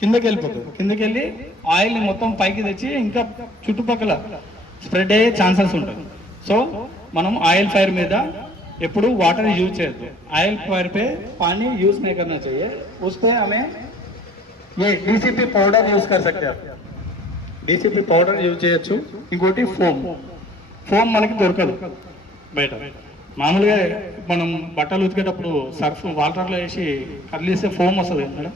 కిందకి వెళ్ళిపోతుంది. కిందకి వెళ్ళి ఆయిల్ని మొత్తం పైకి తెచ్చి ఇంకా చుట్టుపక్కల స్ప్రెడ్ అయ్యే ఛాన్సెస్ ఉంటుంది. సో మనం ఆయిల్ ఫైర్ మీద ఎప్పుడు वाटर यूज చేయొద్దు. ఆయిల్ ఫైర్ पे पानी यूज नहीं करना चाहिए. उस पे हमें ये डीसीपी पाउडर यूज कर सकते हैं. डीसीपी पाउडर यूज చేయొచ్చు. ఇంకోటి ఫోమ్ మనకి దొరకదు బయట. మామూలుగా మనం బట్టలు ఉతికేటప్పుడు సర్ఫ్ వాటర్లో వేసి కదిలిస్తే ఫోమ్ వస్తుంది కదా,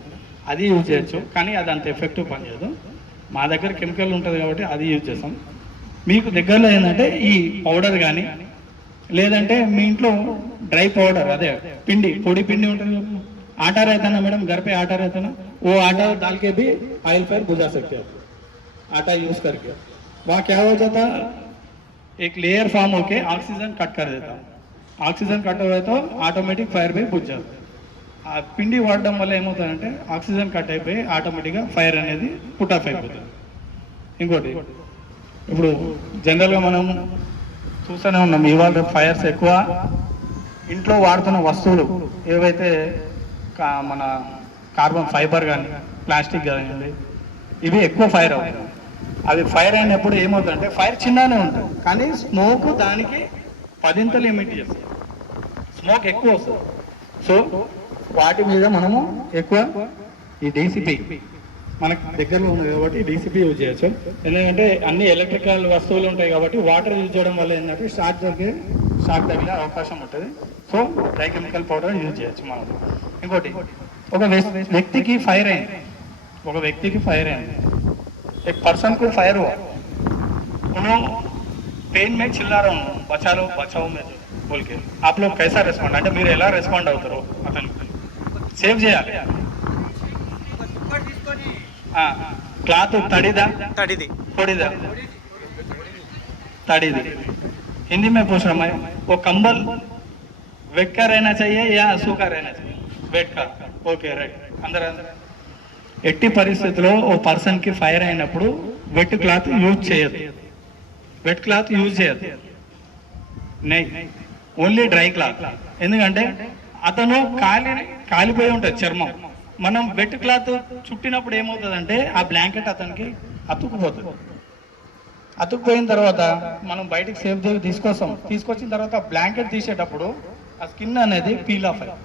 అది యూజ్ చేయొచ్చు. కానీ అది అంత ఎఫెక్టివ్ పనిచేయదు. మా దగ్గర కెమికల్ ఉంటుంది కాబట్టి అది యూజ్ చేస్తాం. మీకు దగ్గరలో ఏంటంటే ఈ పౌడర్ కానీ లేదంటే మీ ఇంట్లో డ్రై పౌడర్ అదే పిండి పొడి పిండి ఉంటుంది. आटा रहता ना मैडम, घर पे आटा रहता ना, वो आटा डाल के भी ऑयल फायर बुझा सकते हो आटा यूज करके. वहाँ क्या हो जाता, एक लेयर फॉर्म होके ऑक्सीजन कट कर देता. ऑक्सीजन कट हो तो ఆటోమేటిక్ ఫైర్ भी बुझ जाता. ఆ పిండి వాడడం వల్ల ఏమవుతుందంటే ఆక్సిజన్ కట్ అయిపోయి ఆటోమేటిక్గా ఫైర్ అనేది పుట్ ఆఫ్ అయిపోతుంది. ఇంకోటి ఇప్పుడు జనరల్గా మనం చూస్తూనే ఉన్నాం, ఇవాళ ఫైర్స్ ఎక్కువ ఇంట్లో వాడుతున్న వస్తువులు ఏవైతే మన కార్బన్ ఫైబర్ కానీ ప్లాస్టిక్ కానివ్వండి, ఇవి ఎక్కువ ఫైర్ అవుతాయి. అవి ఫైర్ అయినప్పుడు ఏమవుతుందంటే ఫైర్ చిన్ననే ఉంటుంది కానీ స్మోక్ దానికి 10 లిమిట్ చేస్తుంది. స్మోక్ ఎక్కువ వస్తుంది. సో వాటి మీద మనము ఎక్కువ ఈ డీసీపీ మనకు దగ్గరలో ఉంది కాబట్టి డీసీపీ యూజ్ చేయొచ్చు. ఎందుకంటే అన్ని ఎలక్ట్రికల్ వస్తువులు ఉంటాయి కాబట్టి వాటర్ యూజ్ చేయడం వల్ల ఏంటంటే షాక్ తగిలే అవకాశం ఉంటుంది. So dry chemical powder use చేయొచ్చు మనం. ఇంకోటి ఒక వ్యక్తికి ఫైర్ అయింది, एक पर्सन को फायर हुआ, उन्होंने पेन में चिल्ला रहा हूँ बचाओ में बोल के, आप लोग कैसा रेस्पॉन्ड అంటే మీరు ఎలా రెస్పాండ్ అవుతారు? అతనికి సేవ్ చేయాలి. క్లాత్ తడిదా तड़ीदी हिंदी में पूछ रहा मैं, वो कंबल वेट का रहना चाहिए या सूखा रहना चाहिए? वेट का. Okay right. अंदर ఎట్టి పరిస్థితుల్లో ఓ పర్సన్కి ఫైర్ అయినప్పుడు వెట్ క్లాత్ యూజ్ చేయదు. Only dry cloth. ఎందుకంటే అతను కాలిపోయి ఉంటుంది చర్మం. మనం వెట్ క్లాత్ చుట్టినప్పుడు ఏమవుతుందంటే ఆ బ్లాంకెట్ అతనికి అతుక్కుపోయిన తర్వాత మనం బయటకు సేఫ్ తీసుకొచ్చిన తర్వాత బ్లాంకెట్ తీసేటప్పుడు ఆ స్కిన్ అనేది పీల్ ఆఫ్ అయ్యి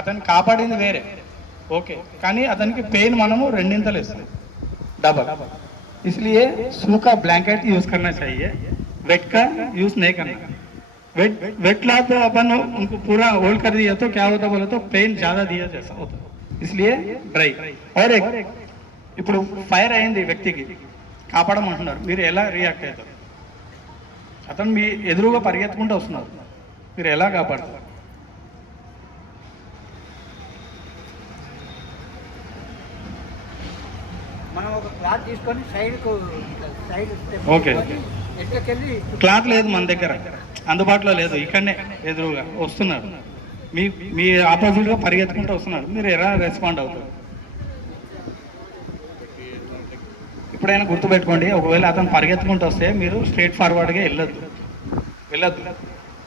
అతన్ని కాపాడింది వేరే ఓకే, కానీ అతనికి పెయిన్ మనము రెండింతలు ఇస్తాం, डबल. इसलिए सूखा ब्लैंकेट यूज करना चाहिए, वेट का यूज नहीं करना. वेट क्लॉथ अपन उनको पूरा होल्ड कर दिया तो क्या होता बोले तो पेन ज्यादा दिया जैसा होता. इसलिए డ్రై. और एक ఇప్పుడు ఫైర్ అయింది వ్యక్తికి కాపాడమంటున్నారు, మీరు ఎలా రియాక్ట్ అవుతారు? అతను మీ ఎదురుగా పరిగెత్తుకుంటూ వస్తున్నారు, మీరు ఎలా కాపాడతారు? మనం ఒక క్లాత్ తీసుకొని సైడ్ ఓకే, క్లాత్ లేదు మన దగ్గర, అందుబాటులో లేదు, ఇక్కడనే ఎదురుగా వస్తున్నారు, మీ ఆపోజిట్గా పరిగెత్తుకుంటూ వస్తున్నారు, మీరు ఎలా రెస్పాండ్ అవుతారు? ఇప్పుడైనా గుర్తుపెట్టుకోండి, ఒకవేళ అతను పరిగెత్తుకుంటూ వస్తే మీరు స్ట్రైట్ ఫార్వర్డ్గా వెళ్ళొద్దు.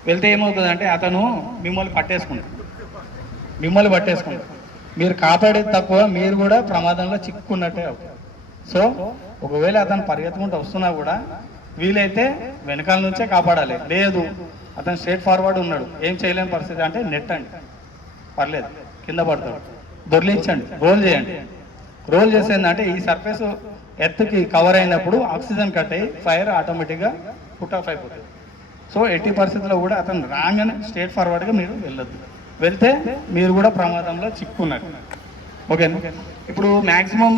వెళ్తే ఏమవుతుందంటే అతను మిమ్మల్ని పట్టేసుకుంటారు, మీరు కాపాడేది తక్కువ, మీరు కూడా ప్రమాదంలో చిక్కుకున్నట్టే అవుతుంది. సో ఒకవేళ అతను పరిగెత్తుకుంటూ వస్తున్నా కూడా వీలైతే వెనకాల నుంచే కాపాడాలి. లేదు అతను స్ట్రైట్ ఫార్వర్డ్ ఉన్నాడు, ఏం చేయలేని పరిస్థితి అంటే నెట్ అండి, పర్లేదు కింద పడతాడు, దొర్లించండి, రోల్ చేయండి. రోల్ చేసేందంటే ఈ సర్ఫేస్ ఎర్త్కి కవర్ అయినప్పుడు ఆక్సిజన్ కట్ అయ్యి ఫైర్ ఆటోమేటిక్గా పుట్ ఆఫ్ అయిపోతుంది. సో ఎట్టి పరిస్థితుల్లో కూడా అతను రాగానే స్ట్రైట్ ఫార్వర్డ్గా మీరు వెళ్ళొద్దు, వెళ్తే మీరు కూడా ప్రమాదంలో చిక్కున్నారు. ఓకేనా? ఇప్పుడు మ్యాక్సిమం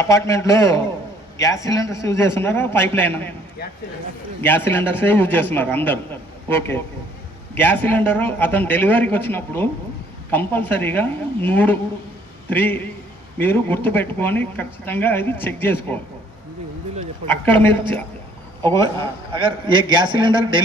అపార్ట్మెంట్లో గ్యాస్ సిలిండర్స్ యూజ్ చేస్తున్నారా, పైప్ లైన్? గ్యాస్ సిలిండర్సే యూజ్ చేస్తున్నారు అందరూ. ఓకే, గ్యాస్ సిలిండర్ అతను డెలివరీకి వచ్చినప్పుడు కంపల్సరీగా 3 మీరు గుర్తుపెట్టుకొని ఖచ్చితంగా అది చెక్ చేసుకోవాలి. అక్కడ మీరు అగర్ ఏ గ్యాస్ సిలిండర్ డెలివరీ